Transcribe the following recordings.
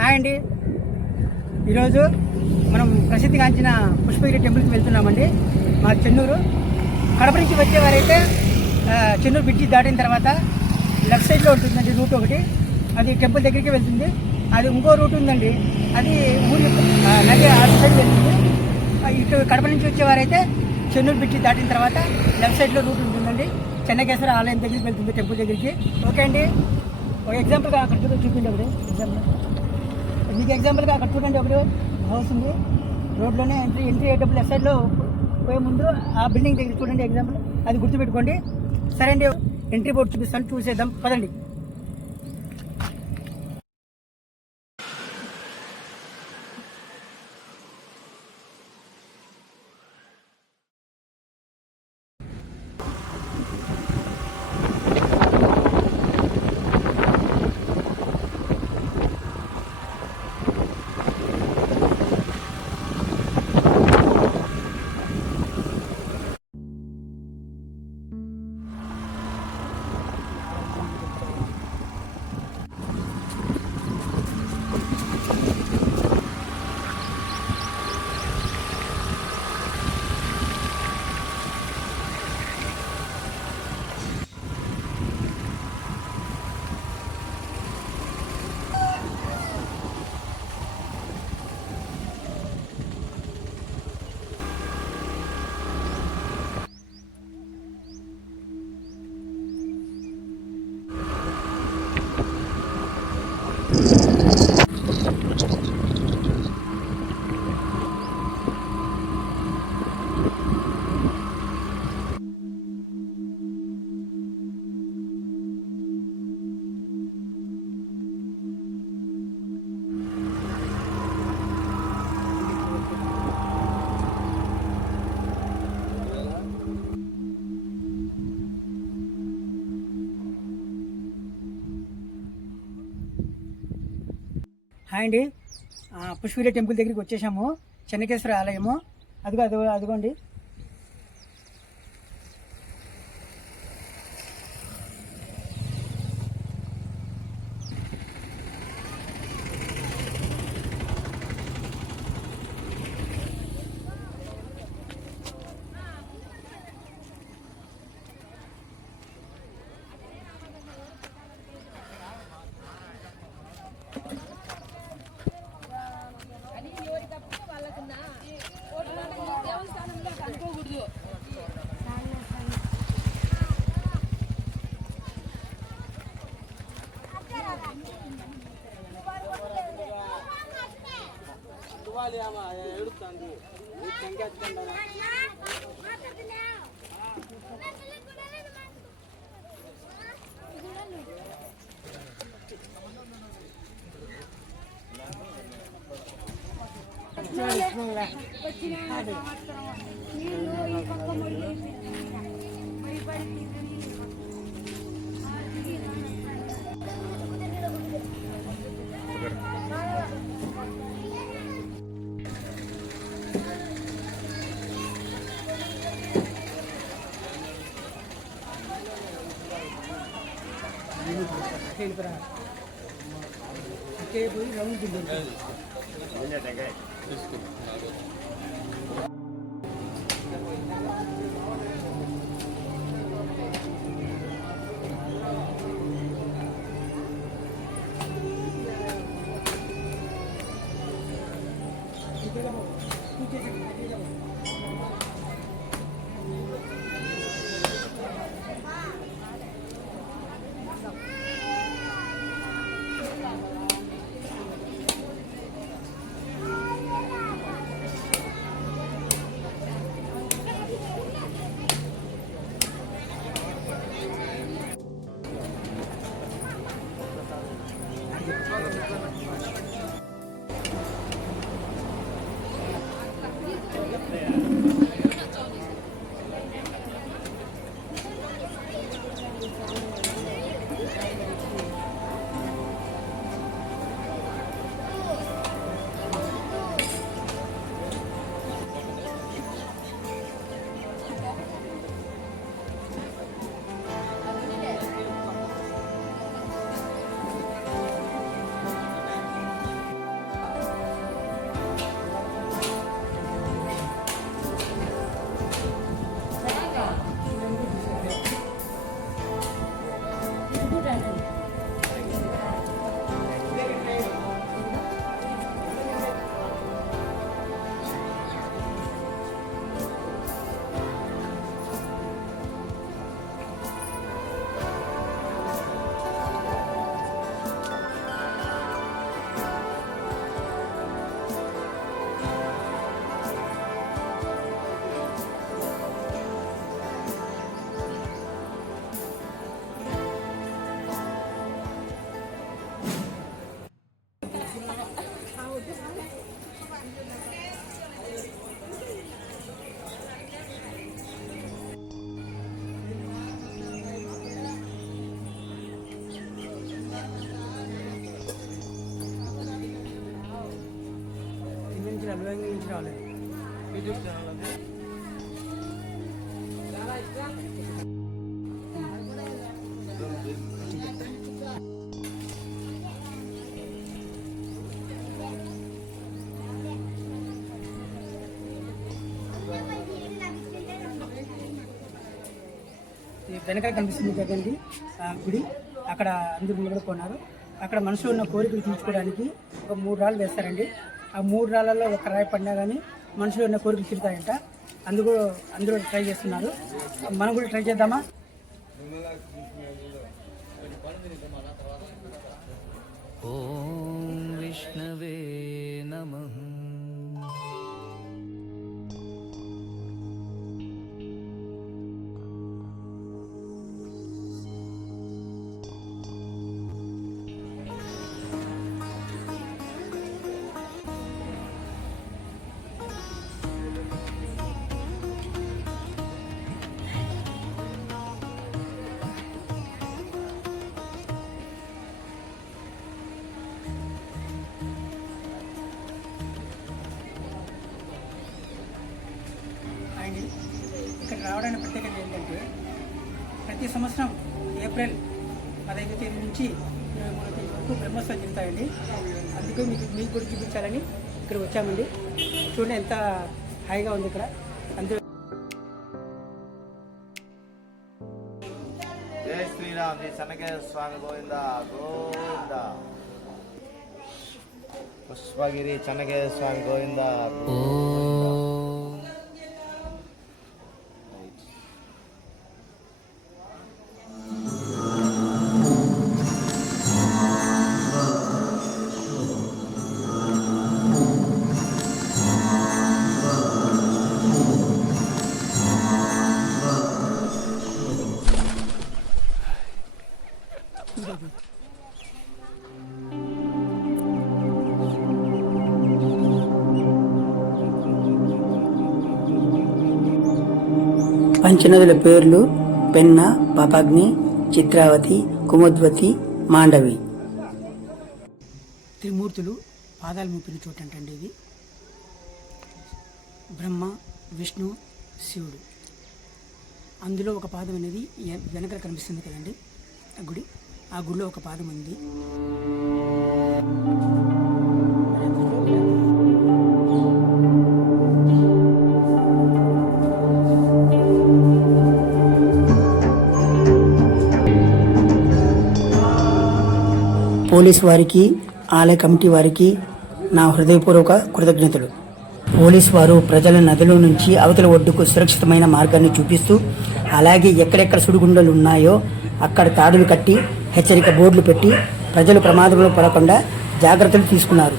Hi అండి. ఈరోజు మనం ప్రసిద్ధిగాంచిన పుష్పగిరి టెంపుల్కి వెళ్తున్నామండి. మా చెన్నూరు కడప నుంచి వచ్చేవారైతే చెన్నూరు బ్రిడ్జి దాటిన తర్వాత లెఫ్ట్ సైడ్లో ఉంటుందండి రూట్ ఒకటి, అది టెంపుల్ దగ్గరికి వెళ్తుంది. అది ఇంకో రూట్ ఉందండి, అది ఊరి నది అటు సైడ్ వెళ్తుంది. ఇటు కడప నుంచి వచ్చేవారైతే చెన్నూరు బ్రిడ్జి దాటిన తర్వాత లెఫ్ట్ సైడ్లో రూట్ ఉంటుందండి. చెన్నకేశ్వర ఆలయం దగ్గరికి వెళ్తుంది, టెంపుల్ దగ్గరికి. ఓకే అండి. ఒక ఎగ్జాంపుల్గా అక్కడ చూపించండి. ఒకటి ఎగ్జాంపుల్ మీకు ఎగ్జాంపుల్గా అక్కడ చూడండి, ఒకటి హౌస్ ఉంది, రోడ్లోనే ఎంట్రీ అయ్యేటప్పుడు లెఫ్ట్ సైడ్లో పోయే ముందు ఆ బిల్డింగ్ దగ్గర చూడండి ఎగ్జాంపుల్, అది గుర్తుపెట్టుకోండి. సరే అండి, ఎంట్రీ బోర్డు చూపిస్తాను, చూసేద్దాం పదండి. హాయ్ అండి, పుష్పగిరి టెంపుల్ దగ్గరికి వచ్చేసాము. చెన్నకేశ్వర ఆలయము అదిగోండి. పోయి రౌండ్ అల్వాంగి నుంచి రాలేదు. యూట్యూబ్ ఛానల్ ఉంది. వెనకాల కనిపిస్తుంది కదండి గుడి. అక్కడ అందరూ నిలబడుకున్నారు. అక్కడ మనసులో ఉన్న కోరికలు తీర్చుకోవడానికి ఒక 3 రాళ్ళు వేస్తారండి. ఆ 3 రాళ్ళల్లో ఒక రాయి పడినా కానీ మనసులో ఉన్న కోరికలు తీరుతాయంట. అందరూ ట్రై చేస్తున్నారు. మనం కూడా ట్రై చేద్దామా? ఓం విష్ణవే నమః. ఇక్కడ రావడానికి ప్రత్యేకత ఏంటంటే ప్రతి సంవత్సరం ఏప్రిల్ 15వ తేదీ నుంచి 23వ తేదీ వరకు బ్రహ్మోత్సవాలు జరుగుతాయండి. అందుకే మీకు కూడా చూపించాలని ఇక్కడ వచ్చామండి. చూడండి ఎంత హాయిగా ఉంది ఇక్కడ. అందరూ జై శ్రీరామ్. శ్రీ చెన్నకేశ్వర స్వామి గోవింద గోవింద. పుష్పగిరి చెన్నకేశ్వర స్వామి గోవింద. పంచనదుల పేర్లు పెన్న, పాపాగ్ని, చిత్రావతి, కుముద్వతి, మాండవి. త్రిమూర్తులు పాదాలు మోపిన చోటంటండి ఇది. బ్రహ్మ, విష్ణు, శివుడు. అందులో ఒక పాదం అనేది వెనకాల కనిపిస్తుంది కదండి ఆ గుడి. ఆ గుడిలో ఒక పాదం ఉంది. పోలీసు వారికి, ఆలయ కమిటీ వారికి నా హృదయపూర్వక కృతజ్ఞతలు. పోలీసు వారు ప్రజల నదిలో నుంచి అవతల ఒడ్డుకు సురక్షితమైన మార్గాన్ని చూపిస్తూ, అలాగే ఎక్కడెక్కడ సుడిగుండలు ఉన్నాయో అక్కడ తాడులు కట్టి హెచ్చరిక బోర్డులు పెట్టి ప్రజలు ప్రమాదంలో పడకుండా జాగ్రత్తలు తీసుకున్నారు.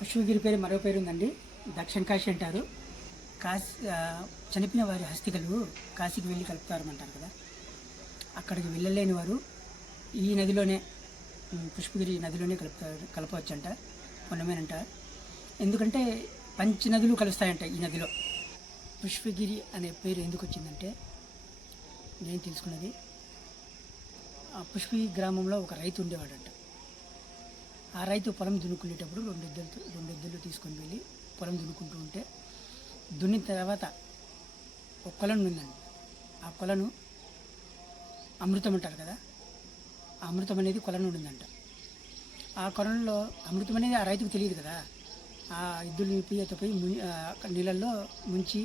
పుష్పగిరి పేరు మరో పేరు ఉందండి, దక్షిణ కాశీ అంటారు. చనిపోయిన వారి హస్తికలు కాశీకి వెళ్ళి కలుపుతారమంటారు కదా. అక్కడికి వెళ్ళలేని వారు ఈ నదిలోనే, పుష్పగిరి నదిలోనే కలపవచ్చంట, పుణ్యమేనంట. ఎందుకంటే పంచనదులు కలుస్తాయంట ఈ నదిలో. పుష్పగిరి అనే పేరు ఎందుకు వచ్చిందంటే నేను తెలుసుకున్నది, ఆ పుష్పగిరి గ్రామంలో ఒక రైతు ఉండేవాడంట. ఆ రైతు పొలం దున్నుకునేటప్పుడు రెండు ఎద్దులు తీసుకొని వెళ్ళి పొలం దున్నుకుంటూ ఉంటే, దున్నిన తర్వాత ఒక కొలను ఉందండి. ఆ కొలను అమృతం అంటారు కదా, ఆ అమృతం అనేది కొలను ఉండిందంట. ఆ కొలంలో అమృతం అనేది ఆ రైతుకు తెలియదు కదా. ఆ ఎద్దులు నింపి ఎత్తపోయి నీళ్ళల్లో ముంచి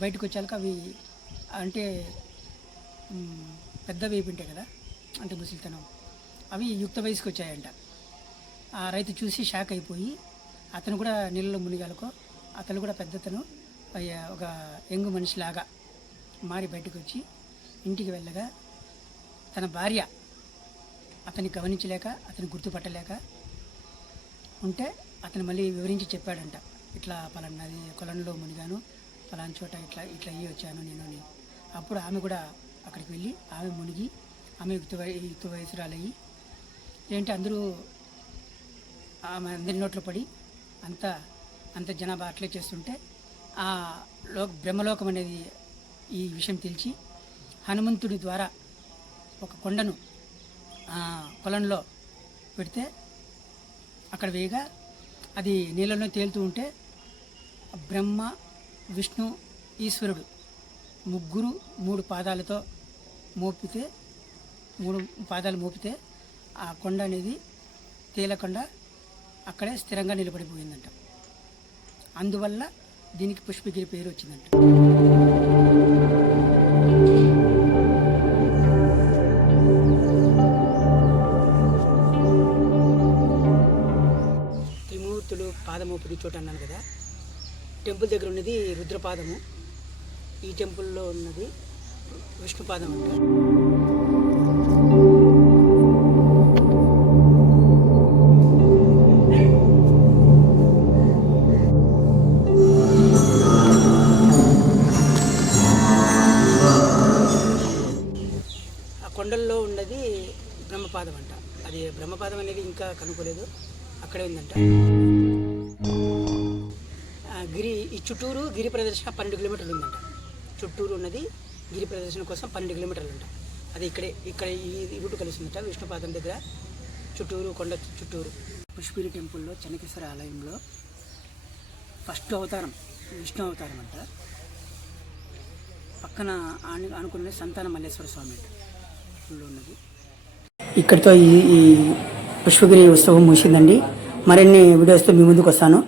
బయటకు వచ్చాక అవి అంటే పెద్ద వేపు ఉంటాయి కదా, అంటే ముసలితనం, అవి యుక్త వయసుకు వచ్చాయంట. ఆ రైతు చూసి షాక్ అయిపోయి అతను కూడా నీళ్ళలో మునిగాలకో అతను కూడా పెద్దతను ఒక యంగ్ మనిషిలాగా మారి బయటకు వచ్చి ఇంటికి వెళ్ళగా తన భార్య అతన్ని గమనించలేక, అతను గుర్తుపట్టలేక ఉంటే అతను మళ్ళీ వివరించి చెప్పాడంట, ఇట్లా పలానాది కొలంలో మునిగాను, పలానా చోట ఇట్లా అయ్యి వచ్చాను నేను అని. అప్పుడు ఆమె కూడా అక్కడికి వెళ్ళి ఆమె మునిగి ఆమె యుక్త వయసురాలయ్యి ఏంటి అందరూ ఆమె అందరి నోట్లో పడి అంత జనాభా అట్లే చేస్తుంటే ఆ బ్రహ్మలోకం అనేది ఈ విషయం తెలిసి హనుమంతుడి ద్వారా ఒక కొండను పొలంలో పెడితే అక్కడ వేయగా అది నీళ్ళలో తేలుతూ ఉంటే బ్రహ్మ విష్ణు ఈశ్వరుడు ముగ్గురు 3 పాదాలతో మోపితే 3 పాదాలు మోపితే ఆ కొండ అనేది తేలకుండా అక్కడే స్థిరంగా నిలబడిపోయిందంట. అందువల్ల దీనికి పుష్పగిరి పేరు వచ్చిందంట. త్రిమూర్తులు పాదమోపిడి చోట అన్నాను కదా, టెంపుల్ దగ్గర ఉన్నది రుద్రపాదము, ఈ టెంపుల్లో ఉన్నది విష్ణుపాదం అంటారు. కొండల్లో ఉన్నది బ్రహ్మపాదం అంట. అది బ్రహ్మపాదం అనేది ఇంకా కనుక్కోలేదు, అక్కడే ఉందంట. ఈ చుట్టూరు గిరి ప్రదర్శన 12 కిలోమీటర్లు ఉందంట. చుట్టూరు ఉన్నది గిరి ప్రదర్శన కోసం 12 కిలోమీటర్లు అంట. అది ఇక్కడ ఈ రూటు కలుస్తుందట విష్ణుపాదం దగ్గర, చుట్టూరు కొండ చుట్టూరు. పుష్పగిరి టెంపుల్లో చెన్నకేశ్వర ఆలయంలో ఫస్ట్ అవతారం విష్ణు అవతారం అంట. పక్కన అనుకునే సంతాన మల్లేశ్వర స్వామి అంట ఉన్నది. ఇక్కడితో ఈ పుష్పగిరి ఉత్సవం ముగిసిందండి. మరిన్ని వీడియోస్తో మీ ముందుకు వస్తాను.